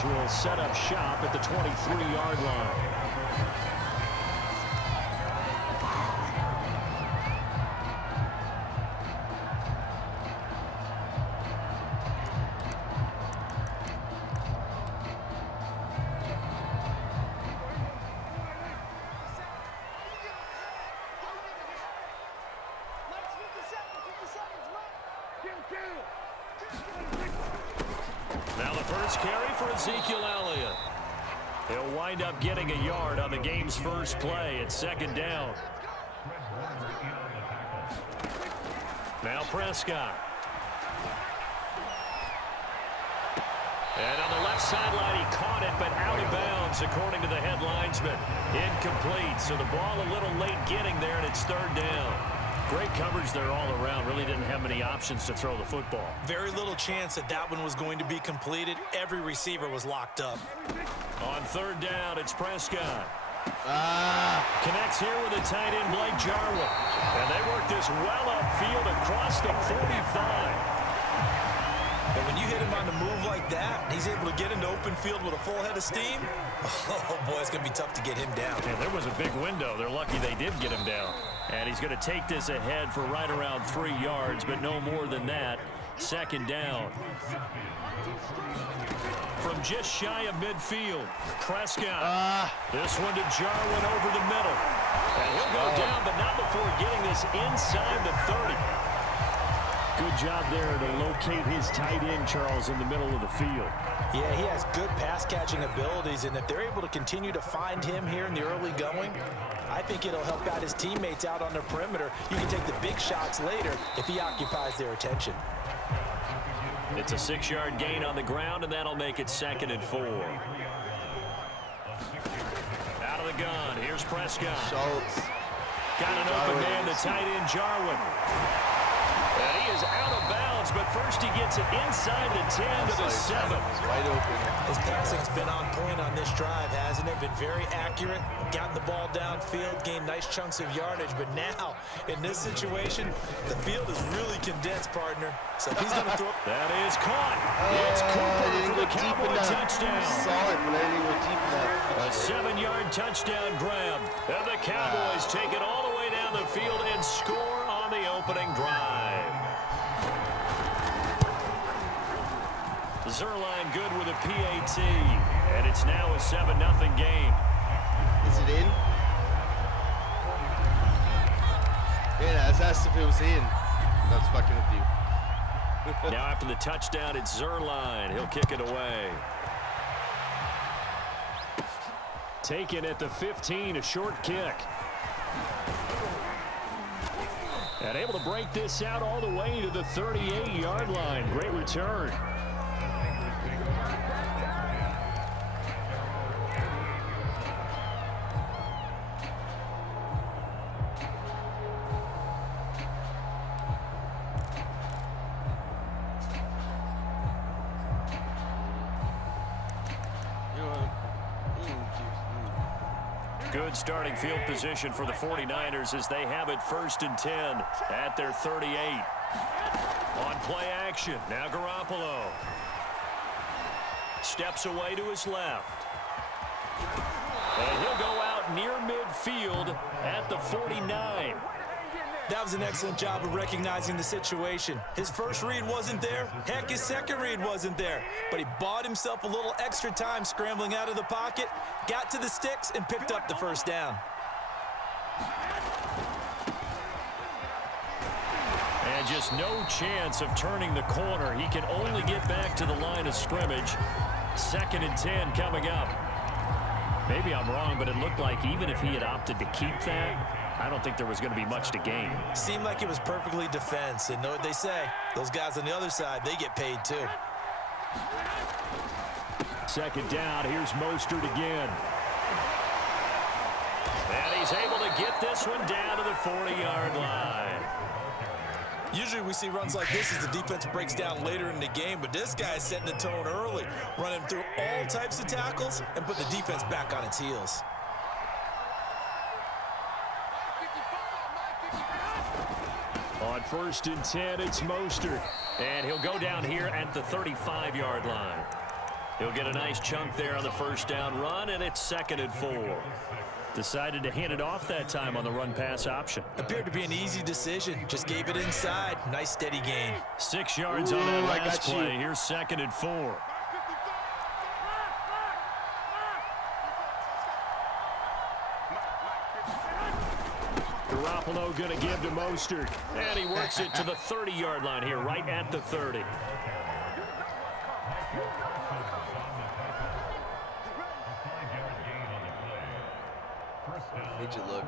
49ers will set up shop at the 23-yard line. Now the first carry for Ezekiel Elliott. He'll wind up getting a yard on the game's first play at second down. Now Prescott. And on the left sideline, he caught it, but out of bounds, according to the head linesman. Incomplete, so the ball a little late getting there, and it's third down. Great coverage there all around. Really didn't have many options to throw the football. Very little chance that that one was going to be completed. Every receiver was locked up. On third down, it's Prescott. Connects here with the tight end, Blake Jarwin. And they work this well upfield across the 45. And when you hit him on the move like that, he's able to get into open field with a full head of steam. Oh, boy, it's going to be tough to get him down. And there was a big window. They're lucky they did get him down. And he's going to take this ahead for right around 3 yards, but no more than that. Second down. From just shy of midfield, Prescott. This one to Jarwin over the middle. And he'll go down, but not before getting this inside the 30. Good job there to locate his tight end, Charles, in the middle of the field. Yeah, he has good pass-catching abilities, and if they're able to continue to find him here in the early going, I think it'll help out his teammates out on the perimeter. You can take the big shots later if he occupies their attention. It's a 6-yard gain on the ground, and that'll make it 2nd and 4. Out of the gun, here's Prescott. Schultz. Got an open man, the tight end, Jarwin. And he is out of bounds, but first he gets it inside the 10 to the 7. Wide open. His passing's been on point on this drive, hasn't it? Been very accurate, gotten the ball downfield, gained nice chunks of yardage, but now, in this situation, the field is really condensed, partner. So he's going to throw. That is caught. It's Cooper for the Cowboy touchdown. Saw it, but I didn't go deep enough. A 7-yard touchdown grab. And the Cowboys take it all the way down the field and score on the opening drive. Zerline good with a PAT, and it's now a 7-0 game. Is it in? Yeah, I was asked if it was in. I was fucking with you. Now after the touchdown, it's Zerline. He'll kick it away. Taken at the 15, a short kick. And able to break this out all the way to the 38-yard line. Great return. Good starting field position for the 49ers as they have it 1st and 10 at their 38. On play action, now Garoppolo. Steps away to his left. And he'll go out near midfield at the 49. That was an excellent job of recognizing the situation. His first read wasn't there. Heck, his second read wasn't there. But he bought himself a little extra time scrambling out of the pocket, got to the sticks, and picked up the first down. And just no chance of turning the corner. He can only get back to the line of scrimmage. 2nd and 10 coming up. Maybe I'm wrong, but it looked like even if he had opted to keep that, I don't think there was going to be much to gain. Seemed like it was perfectly defense. And know what they say? Those guys on the other side, they get paid too. 2nd down. Here's Mostert again. And he's able to get this one down to the 40-yard line. Usually we see runs like this as the defense breaks down later in the game, but this guy is setting the tone early, running through all types of tackles and put the defense back on its heels. On 1st and 10, it's Mostert. And he'll go down here at the 35-yard line. He'll get a nice chunk there on the first down run, and it's 2nd and 4. Decided to hand it off that time on the run-pass option. Appeared to be an easy decision. Just gave it inside. Nice steady gain. 6 yards on that last play. Here's 2nd and 4. Garoppolo going to give to Mostert. And he works it to the 30-yard line here, right at the 30. Made you look.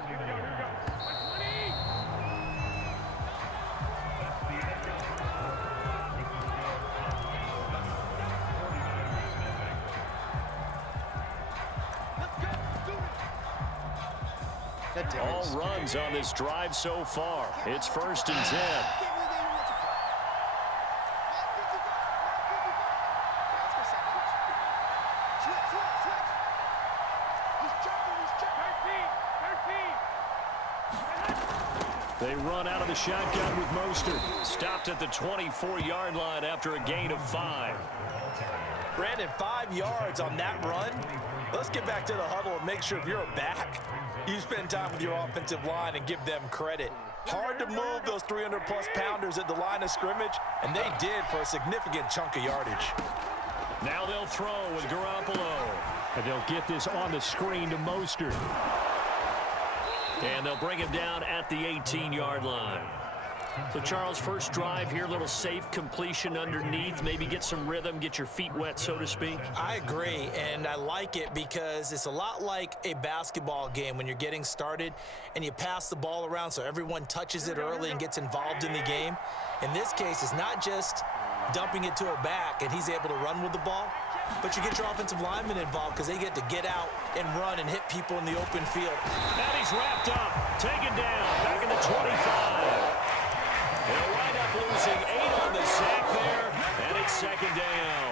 All runs on this drive so far. It's 1st and 10. They run out of the shotgun with Mostert. Stopped at the 24-yard line after a gain of 5. Brandon, 5 yards on that run. Let's get back to the huddle and make sure if you're a back, you spend time with your offensive line and give them credit. Hard to move those 300-plus pounders at the line of scrimmage, and they did for a significant chunk of yardage. Now they'll throw with Garoppolo. And they'll get this on the screen to Mostert. And they'll bring him down at the 18-yard line. So, Charles, first drive here, little safe completion underneath. Maybe get some rhythm, get your feet wet, so to speak. I agree, and I like it because it's a lot like a basketball game when you're getting started and you pass the ball around so everyone touches it early and gets involved in the game. In this case, it's not just dumping it to a back and he's able to run with the ball, but you get your offensive linemen involved because they get to get out and run and hit people in the open field. And he's wrapped up, taken down, back in the 25. They'll wind up losing 8 on the sack there, and it's 2nd down.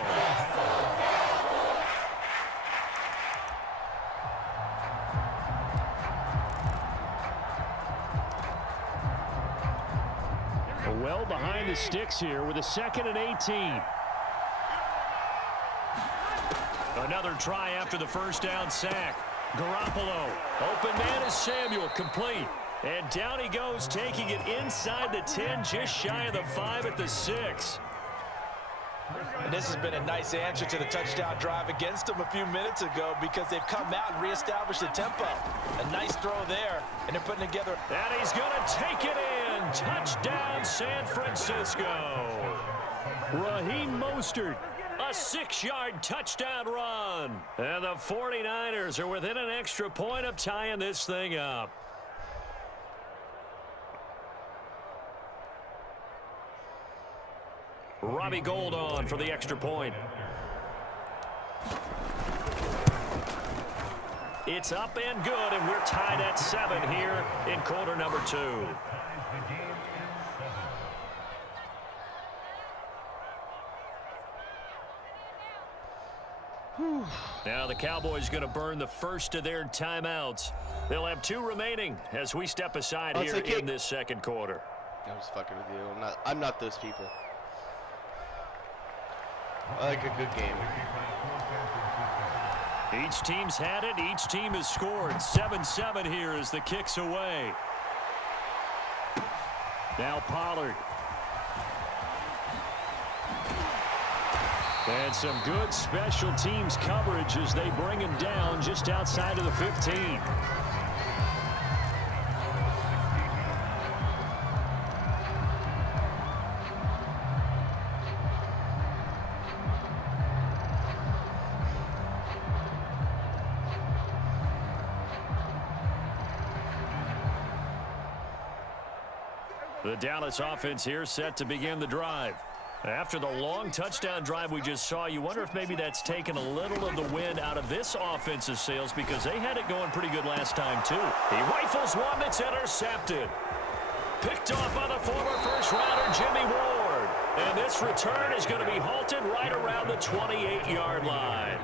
Well behind the sticks here with a 2nd and 18. Another try after the first down sack. Garoppolo, open man is Samuel, complete. And down he goes, taking it inside the 10, just shy of the 5 at the 6. And this has been a nice answer to the touchdown drive against them a few minutes ago because they've come out and reestablished the tempo. A nice throw there, and they're putting together. And he's going to take it in. Touchdown, San Francisco. Raheem Mostert, a 6-yard touchdown run. And the 49ers are within an extra point of tying this thing up. Robbie Gould on for the extra point. It's up and good, and we're tied at 7 here in quarter number 2. Now the Cowboys going to burn the first of their timeouts. They'll have 2 remaining as we step aside here in this second quarter. I'm just fucking with you. I'm not those people. I like a good game. Each team's had it. Each team has scored. 7-7 here as the kick's away. Now Pollard. And some good special teams coverage as they bring him down just outside of the 15. The Dallas offense here set to begin the drive. After the long touchdown drive we just saw, you wonder if maybe that's taken a little of the wind out of this offensive sails because they had it going pretty good last time too. He rifles one that's intercepted. Picked off by the former first-rounder Jimmy Ward. And this return is going to be halted right around the 28-yard line.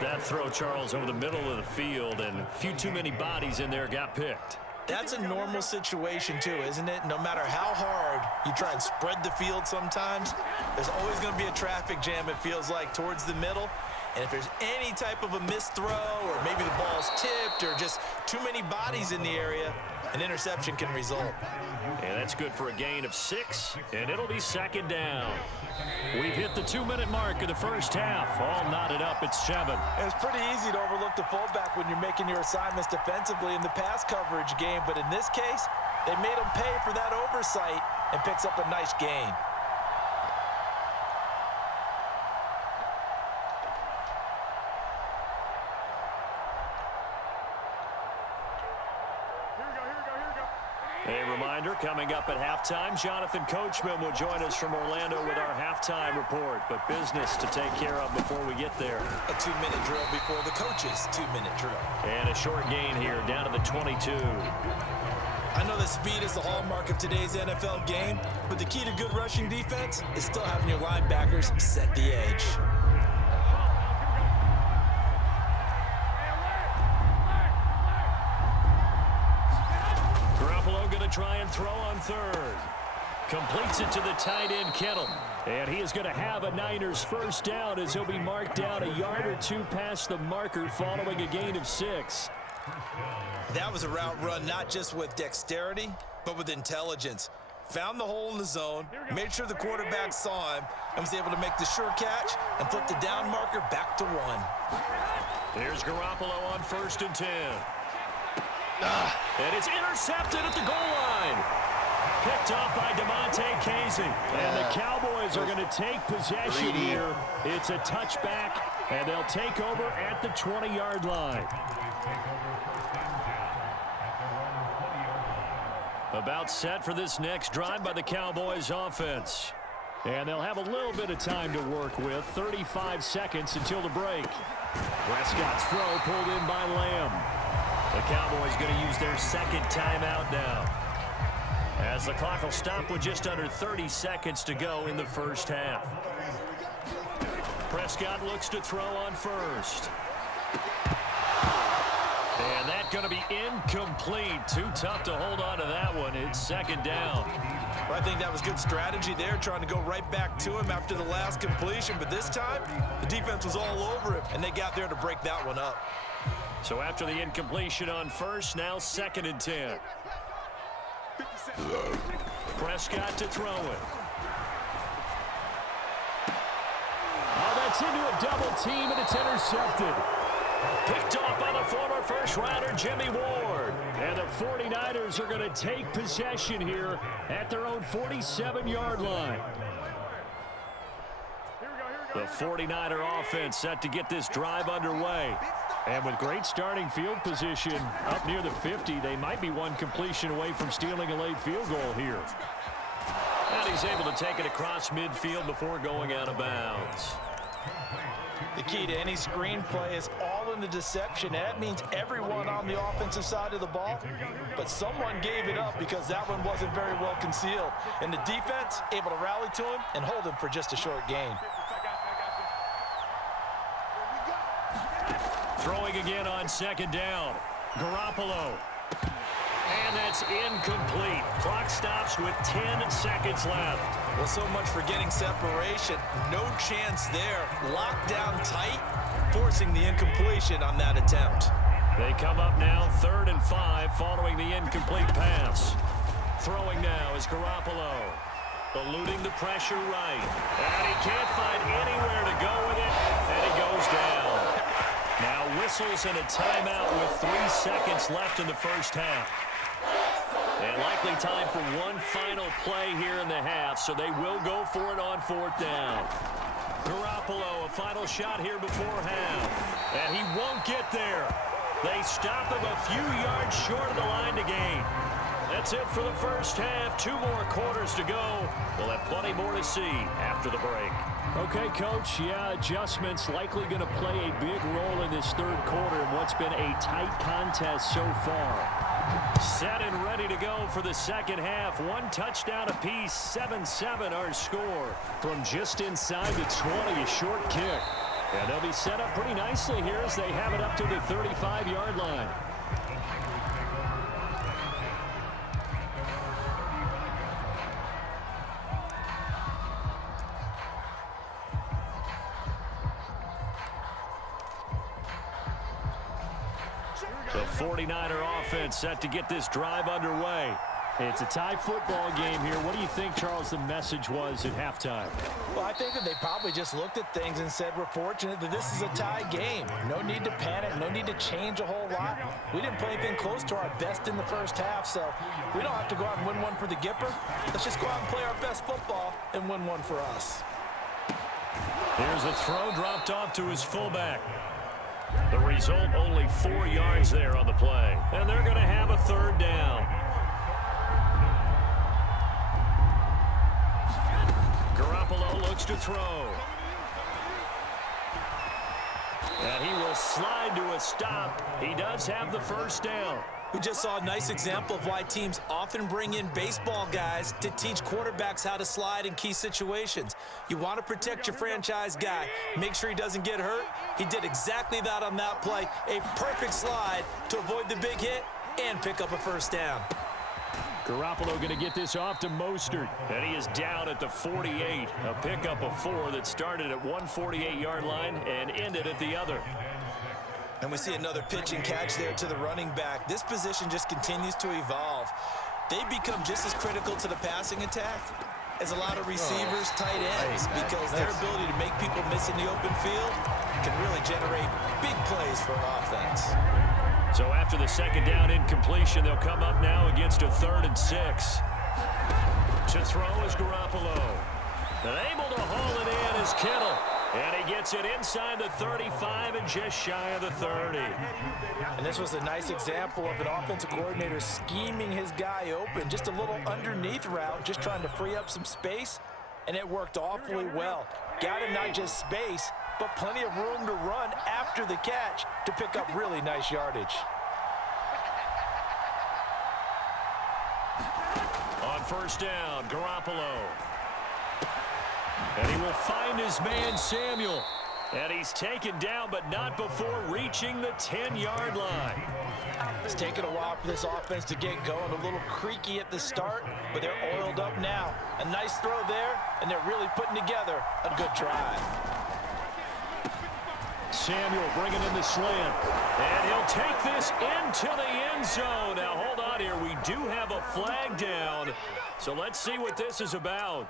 That throw, Charles, over the middle of the field, and a few too many bodies in there got picked. That's a normal situation too, isn't it? No matter how hard you try and spread the field sometimes, there's always going to be a traffic jam, it feels like, towards the middle. And if there's any type of a missed throw or maybe the ball's tipped or just too many bodies in the area, an interception can result. And that's good for a gain of 6, and it'll be second down. We've hit the 2-minute mark of the first half. All knotted up at 7. And it's pretty easy to overlook the fullback when you're making your assignments defensively in the pass coverage game. But in this case, they made him pay for that oversight and picks up a nice gain. A reminder, coming up at halftime, Jonathan Coachman will join us from Orlando with our halftime report. But business to take care of before we get there. A 2-minute drill before the coach's 2-minute drill. And a short gain here, down to the 22. I know that speed is the hallmark of today's NFL game, but the key to good rushing defense is still having your linebackers set the edge. Try and throw on third. Completes it to the tight end, Kittle. And he is going to have a Niners first down as he'll be marked down a yard or two past the marker following a gain of 6. That was a route run not just with dexterity, but with intelligence. Found the hole in the zone, made sure the quarterback saw him, and was able to make the sure catch and flip the down marker back to 1. Here's Garoppolo on 1st and 10. And it's intercepted at the goal line. Picked off by DeMonte Casey. And the Cowboys are going to take possession here. It's a touchback, and they'll take over at the 20-yard line. About set for this next drive by the Cowboys offense. And they'll have a little bit of time to work with. 35 seconds until the break. Prescott's throw pulled in by Lamb. The Cowboys going to use their second timeout now, as the clock will stop with just under 30 seconds to go in the first half. Prescott looks to throw on first. And that's going to be incomplete. Too tough to hold on to that one. It's second down. Well, I think that was good strategy there, trying to go right back to him after the last completion. But this time, the defense was all over him, and they got there to break that one up. So after the incompletion on first, now 2nd and 10. Prescott to throw it. Oh, that's into a double team, and it's intercepted. Picked off by the former first-rounder Jimmy Ward. And the 49ers are going to take possession here at their own 47-yard line. The 49er offense set to get this drive underway. And with great starting field position up near the 50, they might be one completion away from stealing a late field goal here. And he's able to take it across midfield before going out of bounds. The key to any screenplay is all in the deception. And that means everyone on the offensive side of the ball, but someone gave it up because that one wasn't very well concealed. And the defense able to rally to him and hold him for just a short gain. Throwing again on second down. Garoppolo. And that's incomplete. Clock stops with 10 seconds left. Well, so much for getting separation. No chance there. Locked down tight, forcing the incompletion on that attempt. They come up now 3rd and 5 following the incomplete pass. Throwing now is Garoppolo. Eluding the pressure right. And he can't find anywhere to go with it. And he goes down. Now whistles and a timeout with 3 seconds left in the first half. And likely time for one final play here in the half, so they will go for it on 4th down. Garoppolo, a final shot here before half. And he won't get there. They stop him a few yards short of the line to gain. That's it for the first half. 2 more quarters to go. We'll have plenty more to see after the break. Okay, Coach, yeah, adjustments likely going to play a big role in this 3rd quarter in what's been a tight contest so far. Set and ready to go for the 2nd half. 1 touchdown apiece, 7-7 our score. From just inside the 20, a short kick. And they'll be set up pretty nicely here as they have it up to the 35-yard line. The 49er offense set to get this drive underway. It's a tie football game here. What do you think, Charles, the message was at halftime? Well, I think that they probably just looked at things and said, we're fortunate that this is a tie game. No need to panic, no need to change a whole lot. We didn't play anything close to our best in the first half, so we don't have to go out and win one for the Gipper. Let's just go out and play our best football and win one for us. Here's a throw dropped off to his fullback. The result, only 4 yards there on the play. And they're going to have a third down. Garoppolo looks to throw. And he will slide to a stop. He does have the first down. We just saw a nice example of why teams often bring in baseball guys to teach quarterbacks how to slide in key situations. You want to protect your franchise guy. Make sure he doesn't get hurt. He did exactly that on that play. A perfect slide to avoid the big hit and pick up a first down. Garoppolo going to get this off to Mostert. And he is down at the 48. A pickup of 4 that started at one 48-yard line and ended at the other. And we see another pitch and catch there to the running back. This position just continues to evolve. They become just as critical to the passing attack as a lot of receivers, tight ends, because their ability to make people miss in the open field can really generate big plays for an offense. So after the second down incompletion, they'll come up now against a 3rd and 6. To throw is Garoppolo. And able to haul it in is Kittle. And he gets it inside the 35 and just shy of the 30. And this was a nice example of an offensive coordinator scheming his guy open. Just a little underneath route, just trying to free up some space. And it worked awfully well. Got him not just space, but plenty of room to run after the catch to pick up really nice yardage. On first down, Garoppolo. And he will find his man, Samuel. And he's taken down, but not before reaching the 10-yard line. It's taken a while for this offense to get going. A little creaky at the start, but they're oiled up now. A nice throw there, and they're really putting together a good drive. Samuel bringing in the slant. And he'll take this into the end zone. Now, hold on here. We do have a flag down. So let's see what this is about.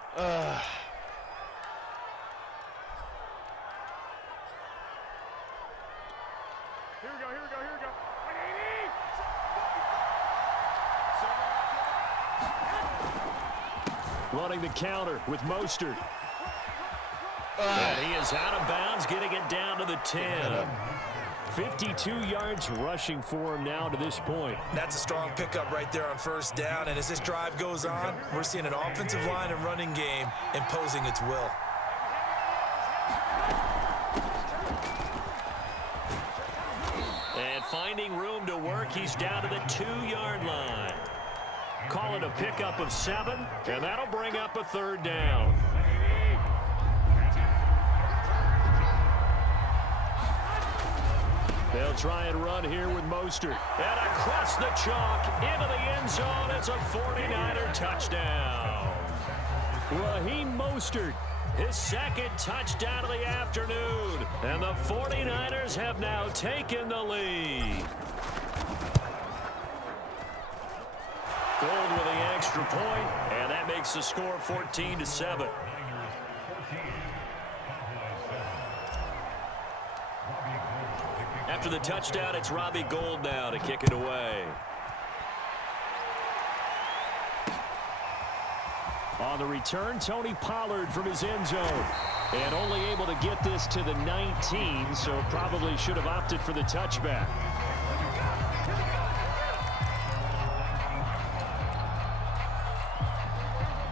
Running the counter with Mostert. And he is out of bounds, getting it down to the 10. 52 yards rushing for him now to this point. That's a strong pickup right there on first down. And as this drive goes on, we're seeing an offensive line and running game imposing its will. And finding room to work, he's down to the 2-yard line. Call it a pickup of 7, and that'll bring up a 3rd down. They'll try and run here with Mostert. And across the chalk, into the end zone, it's a 49er touchdown. Raheem Mostert, his 2nd touchdown of the afternoon. And the 49ers have now taken the lead. Gold with the extra point, and that makes the score 14-7. After the touchdown, it's Robbie Gould now to kick it away. On the return, Tony Pollard from his end zone. And only able to get this to the 19, so probably should have opted for the touchback.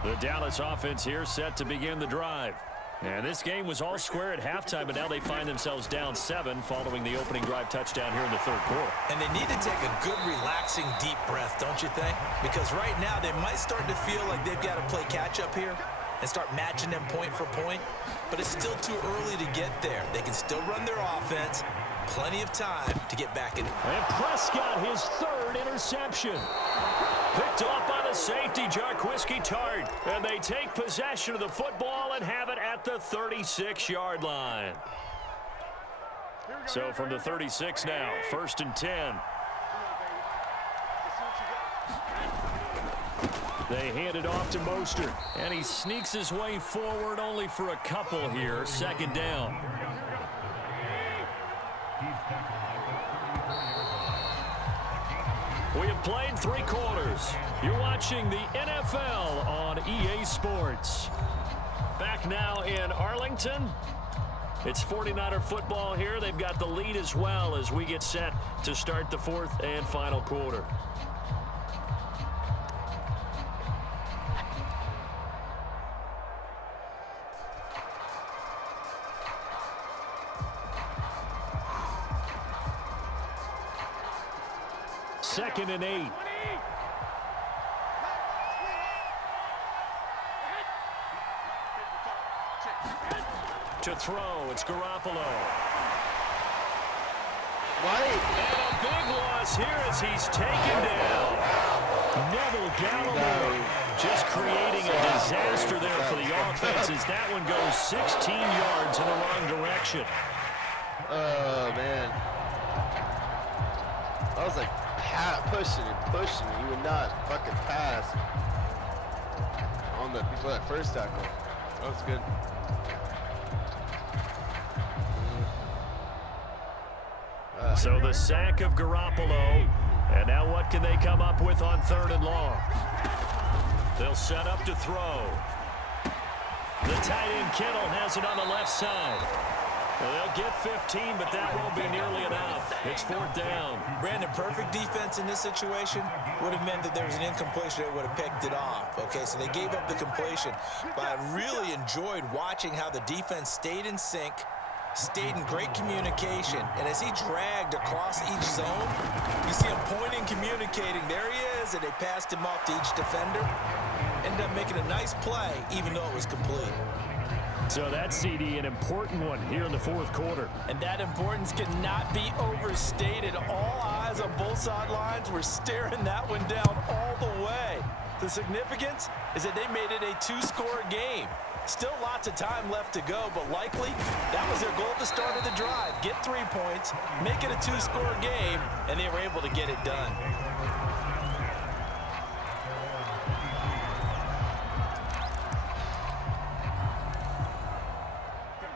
The Dallas offense here set to begin the drive. And this game was all square at halftime, but now they find themselves down 7 following the opening drive touchdown here in the 3rd quarter. And they need to take a good, relaxing, deep breath, don't you think? Because right now they might start to feel like they've got to play catch-up here and start matching them point for point. But it's still too early to get there. They can still run their offense. Plenty of time to get back in. And Prescott, his 3rd interception. Picked off by the safety, Jarquiski Tart. And they take possession of the football and have it at the 36-yard line. So from the 36 now, 1st and 10. They hand it off to Mostert. And he sneaks his way forward only for a couple here. Second down. We have played 3 quarters. You're watching the NFL on EA Sports. Back now in Arlington. It's 49er football here. They've got the lead as well as we get set to start the 4th and final quarter. Second and 8. To throw, it's Garoppolo. White. And a big loss here as he's taken down. Neville Gallimore just creating a disaster there for the offense as that one goes 16 yards in the wrong direction. Oh, man. I was like pushing and pushing. He would not fucking pass on before that first tackle. That was good. So the sack of Garoppolo. And now what can they come up with on 3rd and long? They'll set up to throw. The tight end Kittle has it on the left side. Well, they'll get 15, but that won't be nearly enough. It's 4th down. Brandon, perfect defense in this situation would have meant that there was an incompletion that would have picked it off. Okay, so they gave up the completion. But I really enjoyed watching how the defense stayed in sync, stayed in great communication, and as he dragged across each zone, you see him pointing, communicating. There he is, and they passed him off to each defender. Ended up making a nice play, even though it was complete. So that CD, an important one here in the 4th quarter. And that importance cannot be overstated. All eyes on both sidelines were staring that one down all the way. The significance is that they made it a 2-score game. Still lots of time left to go, but likely that was their goal at the start of the drive. Get 3 points, make it a 2-score game, and they were able to get it done.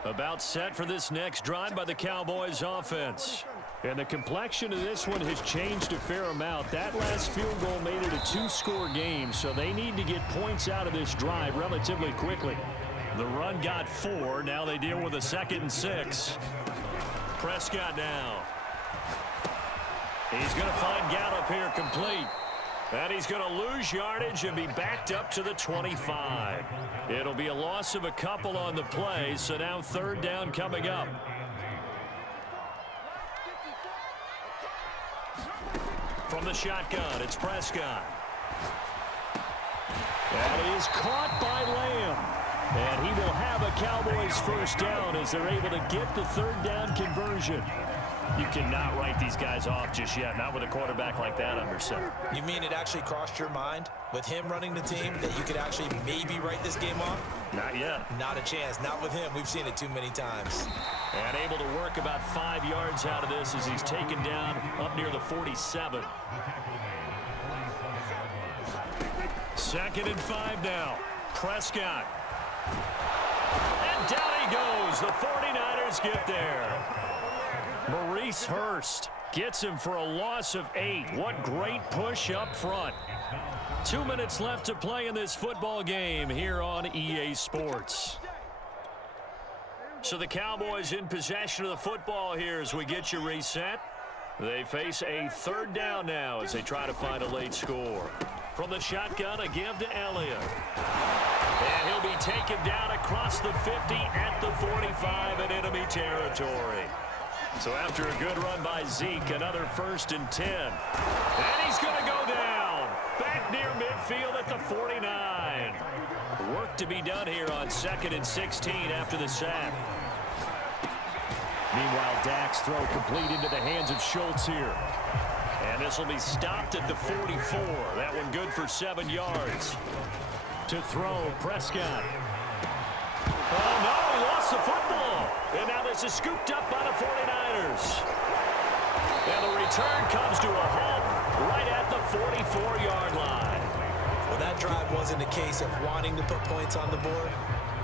About set for this next drive by the Cowboys offense. And the complexion of this one has changed a fair amount. That last field goal made it a 2-score game, so they need to get points out of this drive relatively quickly. The run got 4. Now they deal with a 2nd and 6. Prescott now. He's going to find Gallup here complete. And he's going to lose yardage and be backed up to the 25. It'll be a loss of a couple on the play, so now 3rd down coming up. From the shotgun, it's Prescott. That is caught by Lamb. And he will have a Cowboys 1st down as they're able to get the 3rd down conversion. You cannot write these guys off just yet, not with a quarterback like that under center. You mean it actually crossed your mind with him running the team that you could actually maybe write this game off? Not yet. Not a chance. Not with him. We've seen it too many times. And able to work about 5 yards out of this as he's taken down up near the 47. 2nd and 5 now. Prescott. And down he goes. The 49ers get there. Maurice Hurst gets him for a loss of 8. What great push up front. 2 minutes left to play in this football game here on EA Sports. So the Cowboys in possession of the football here as we get you reset. They face a 3rd down now as they try to find a late score. From the shotgun, a give to Elliott. And he'll be taken down across the 50 at the 45 in enemy territory. So after a good run by Zeke, another 1st and 10. And he's going to go down. Back near midfield at the 49. Work to be done here on 2nd and 16 after the sack. Meanwhile, Dak's throw complete into the hands of Schultz here. And this will be stopped at the 44. That one good for 7 yards. To throw, Prescott. Oh, no, he lost the football. And now this is scooped up by the 49ers. And the return comes to a halt right at the 44-yard line. Well, that drive wasn't a case of wanting to put points on the board.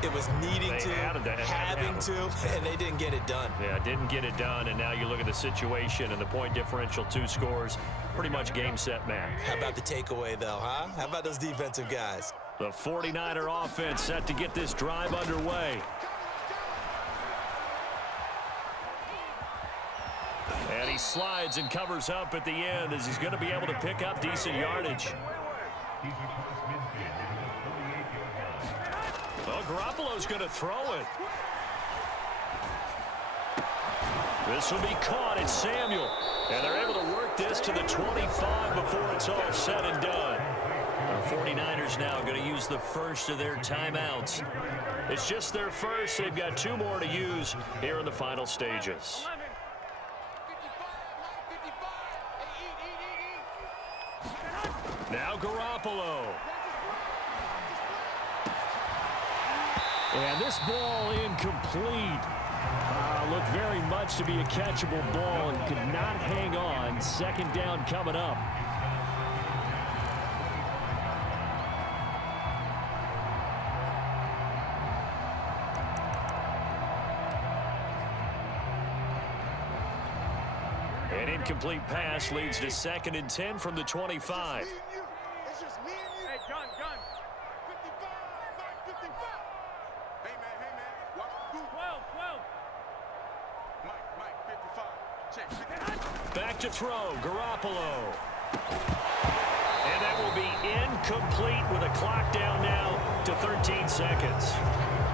It was needing to, having to, and they didn't get it done. Yeah, didn't get it done, and now you look at the situation and the point differential, 2 scores, pretty much game, set, match. How about the takeaway, though, huh? How about those defensive guys? The 49er offense set to get this drive underway. And he slides and covers up at the end as he's going to be able to pick up decent yardage. Well, Garoppolo's going to throw it. This will be caught. It's Samuel. And they're able to work this to the 25 before it's all said and done. The 49ers now going to use the first of their timeouts. It's just their first. They've got 2 more to use here in the final stages. Now Garoppolo. And this ball incomplete. Looked very much to be a catchable ball and could not hang on. Second down coming up. An incomplete pass leads to 2nd and 10 from the 25. Back to throw, Garoppolo. And that will be incomplete with a clock down now to 13 seconds.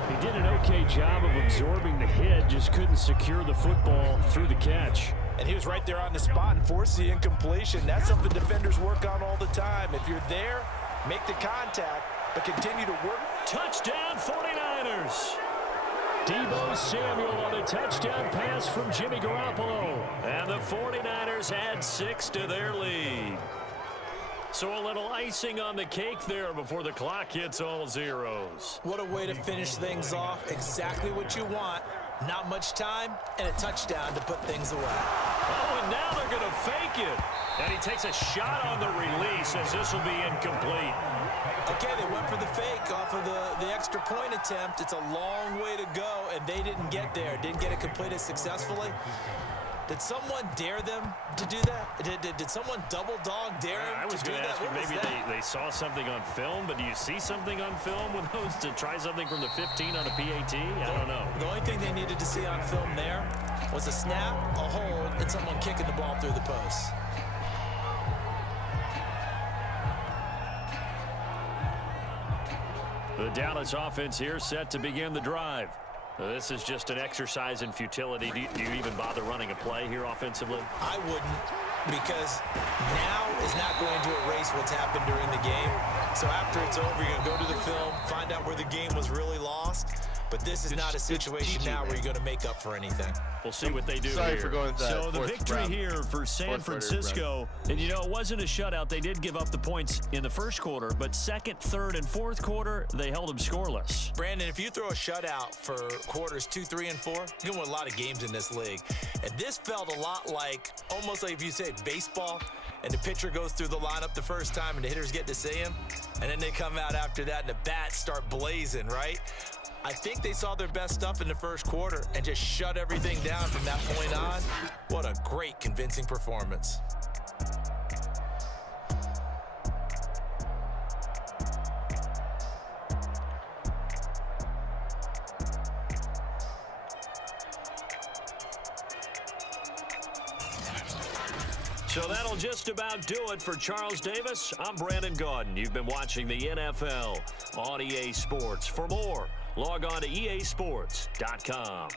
He did an okay job of absorbing the hit, just couldn't secure the football through the catch. And he was right there on the spot and forced the incompletion. That's something defenders work on all the time. If you're there, make the contact, but continue to work. Touchdown, 49ers. Deebo Samuel on a touchdown pass from Jimmy Garoppolo. And the 49ers add 6 to their lead. So a little icing on the cake there before the clock hits all zeros. What a way to finish things off. Exactly what you want. Not much time and a touchdown to put things away. Oh, and now they're going to fake it. And he takes a shot on the release as this will be incomplete. Okay, they went for the fake off of the extra point attempt. It's a long way to go, and they didn't get there. Didn't get it completed successfully. Did someone dare them to do that? Did someone double dog dare them I was to do going to that? ask you, maybe they saw something on film, but do you see something on film with those to try something from the 15 on a PAT? I don't know. The only thing they needed to see on film there was a snap, a hold, and someone kicking the ball through the post. The Dallas offense here set to begin the drive. This is just an exercise in futility. Do you even bother running a play here offensively? I wouldn't, because now is not going to erase what's happened during the game. So after it's over, you're going to go to the film, find out where the game was really lost. But this is not a situation now where you're going to make up for anything. We'll see what they do Sorry here. for going to that. So the victory here for San Francisco. And, you know, it wasn't a shutout. They did give up the points in the first quarter, but second, third, and fourth quarter, they held them scoreless. Brandon, if you throw a shutout for quarters 2, 3, and 4, you're going to win a lot of games in this league. And this felt a lot like, almost like if you say baseball, and the pitcher goes through the lineup the first time and the hitters get to see him, and then they come out after that and the bats start blazing, right? I think they saw their best stuff in the first quarter and just shut everything down from that point on. What a great, convincing performance. So that'll just about do it for Charles Davis. I'm Brandon Gaudin. You've been watching the NFL on EA Sports. For more, log on to easports.com.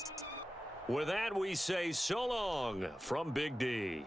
With that, we say so long from Big D.